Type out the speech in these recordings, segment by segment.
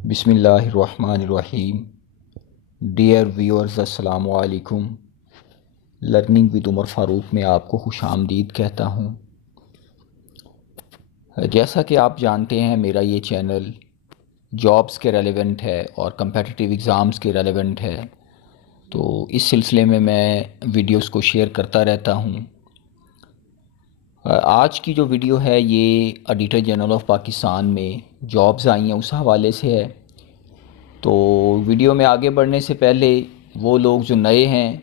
بسم اللہ الرحمن الرحیم۔ ڈیئر ویورز، السلام علیکم۔ لرننگ ود عمر فاروق میں آپ کو خوش آمدید کہتا ہوں۔ جیسا کہ آپ جانتے ہیں میرا یہ چینل جابز کے ریلیونٹ ہے اور کمپیٹیٹیو ایگزامز کے ریلیونٹ ہے، تو اس سلسلے میں ویڈیوز کو شیئر کرتا رہتا ہوں۔ آج کی جو ویڈیو ہے یہ ایڈیٹر جنرل آف پاکستان میں جابز آئی ہیں اس حوالے سے ہے۔ تو ویڈیو میں آگے بڑھنے سے پہلے وہ لوگ جو نئے ہیں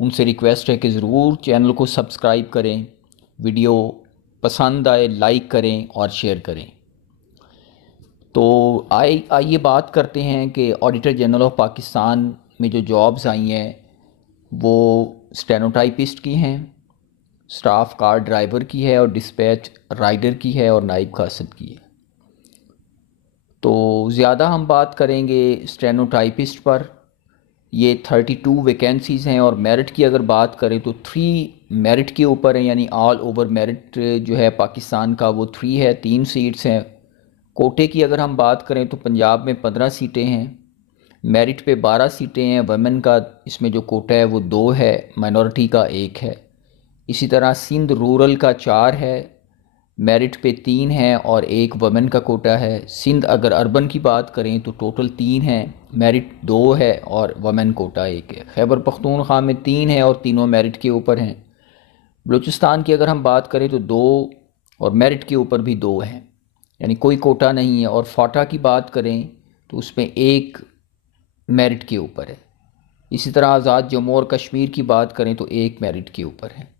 ان سے ریکویسٹ ہے کہ ضرور چینل کو سبسکرائب کریں، ویڈیو پسند آئے لائک کریں اور شیئر کریں۔ تو آئیے بات کرتے ہیں کہ آڈیٹر جنرل آف پاکستان میں جو جابز آئی ہیں وہ اسٹینوٹائپسٹ کی ہیں، اسٹاف کار ڈرائیور کی ہے اور ڈسپیچ رائڈر کی ہے اور نائب قاصد کی ہے۔ تو زیادہ ہم بات کریں گے اسٹینوٹائپسٹ پر۔ یہ 32 ویکینسیز ہیں اور میرٹ کی اگر بات کریں تو 3 میرٹ کے اوپر ہیں، یعنی آل اوور میرٹ جو ہے پاکستان کا وہ 3 ہے، 3 سیٹس ہیں۔ کوٹے کی اگر ہم بات کریں تو پنجاب میں 15 سیٹیں ہیں، میرٹ پہ 12 سیٹیں ہیں، ویمن کا اس میں جو کوٹا ہے وہ 2 ہے، مائنورٹی کا 1 ہے۔ اسی طرح سندھ رورل کا 4 ہے، میرٹ پہ 3 ہیں اور 1 ویمن کا کوٹا ہے۔ سندھ اگر اربن کی بات کریں تو ٹوٹل 3 ہیں، میرٹ 2 ہے اور ویمن کوٹا 1 ہے۔ خیبر پختونخوا میں 3 ہیں اور تینوں میرٹ کے اوپر ہیں۔ بلوچستان کی اگر ہم بات کریں تو 2 اور میرٹ کے اوپر بھی 2 ہیں، یعنی کوئی کوٹا نہیں ہے۔ اور فاٹا کی بات کریں تو اس میں 1 میرٹ کے اوپر ہے۔ اسی طرح آزاد جموں اور کشمیر کی بات کریں تو 1 میرٹ کے اوپر ہے۔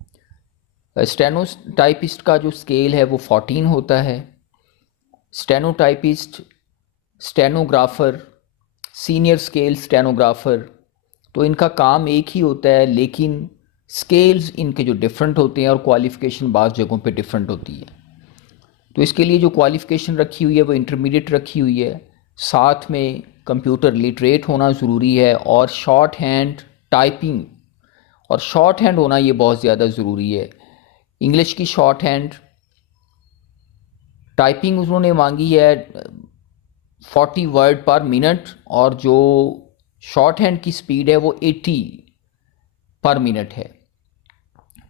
اسٹینو ٹائپسٹ کا جو سکیل ہے وہ 14 ہوتا ہے۔ Steno typist, stenographer, senior scale stenographer, تو ان کا کام ایک ہی ہوتا ہے لیکن سکیلز ان کے جو ڈیفرنٹ ہوتے ہیں اور کوالیفیکیشن بعض جگہوں پہ ڈیفرنٹ ہوتی ہے۔ تو اس کے لیے جو کوالیفیکیشن رکھی ہوئی ہے وہ انٹرمیڈیٹ رکھی ہوئی ہے، ساتھ میں کمپیوٹر لٹریٹ ہونا ضروری ہے اور شارٹ ہینڈ ٹائپنگ، اور شارٹ ہینڈ ہونا یہ بہت زیادہ ضروری ہے۔ انگلش کی شارٹ ہینڈ ٹائپنگ انہوں نے مانگی ہے 40 ورڈ پر منٹ، اور جو شارٹ ہینڈ کی سپیڈ ہے وہ 80 پر منٹ ہے۔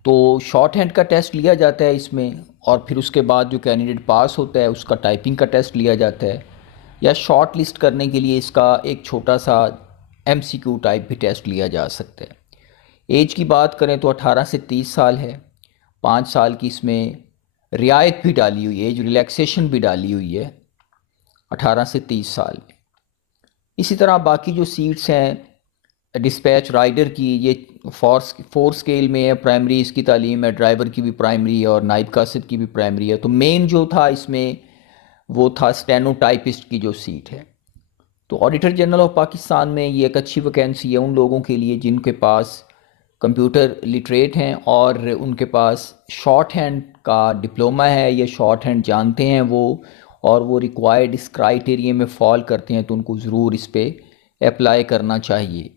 تو شارٹ ہینڈ کا ٹیسٹ لیا جاتا ہے اس میں، اور پھر اس کے بعد جو کینڈیڈیٹ پاس ہوتا ہے اس کا ٹائپنگ کا ٹیسٹ لیا جاتا ہے، یا شارٹ لسٹ کرنے کے لیے اس کا ایک چھوٹا سا MCQ ٹائپ بھی ٹیسٹ لیا جا سکتا ہے۔ ایج کی بات کریں تو 18 سے 30 سال ہے، 5 سال کی اس میں رعایت بھی ڈالی ہوئی ہے، ایج ریلیکسیشن بھی ڈالی ہوئی ہے 18 سے 30 سال میں۔ اسی طرح باقی جو سیٹس ہیں ڈسپیچ رائڈر کی، یہ 4 سکیل میں ہے، پرائمری اس کی تعلیم ہے، ڈرائیور کی بھی پرائمری ہے اور نائب قاصد کی بھی پرائمری ہے۔ تو مین جو تھا اس میں وہ تھا اسٹینو ٹائپسٹ کی جو سیٹ ہے۔ تو آڈیٹر جنرل آف پاکستان میں یہ ایک اچھی ویکینسی ہے ان لوگوں کے لیے جن کے پاس کمپیوٹر لٹریٹ ہیں اور ان کے پاس شارٹ ہینڈ کا ڈپلومہ ہے یا شارٹ ہینڈ جانتے ہیں وہ، اور وہ ریکوائرڈ اس کرائٹیریا میں فال کرتے ہیں، تو ان کو ضرور اس پہ اپلائی کرنا چاہیے۔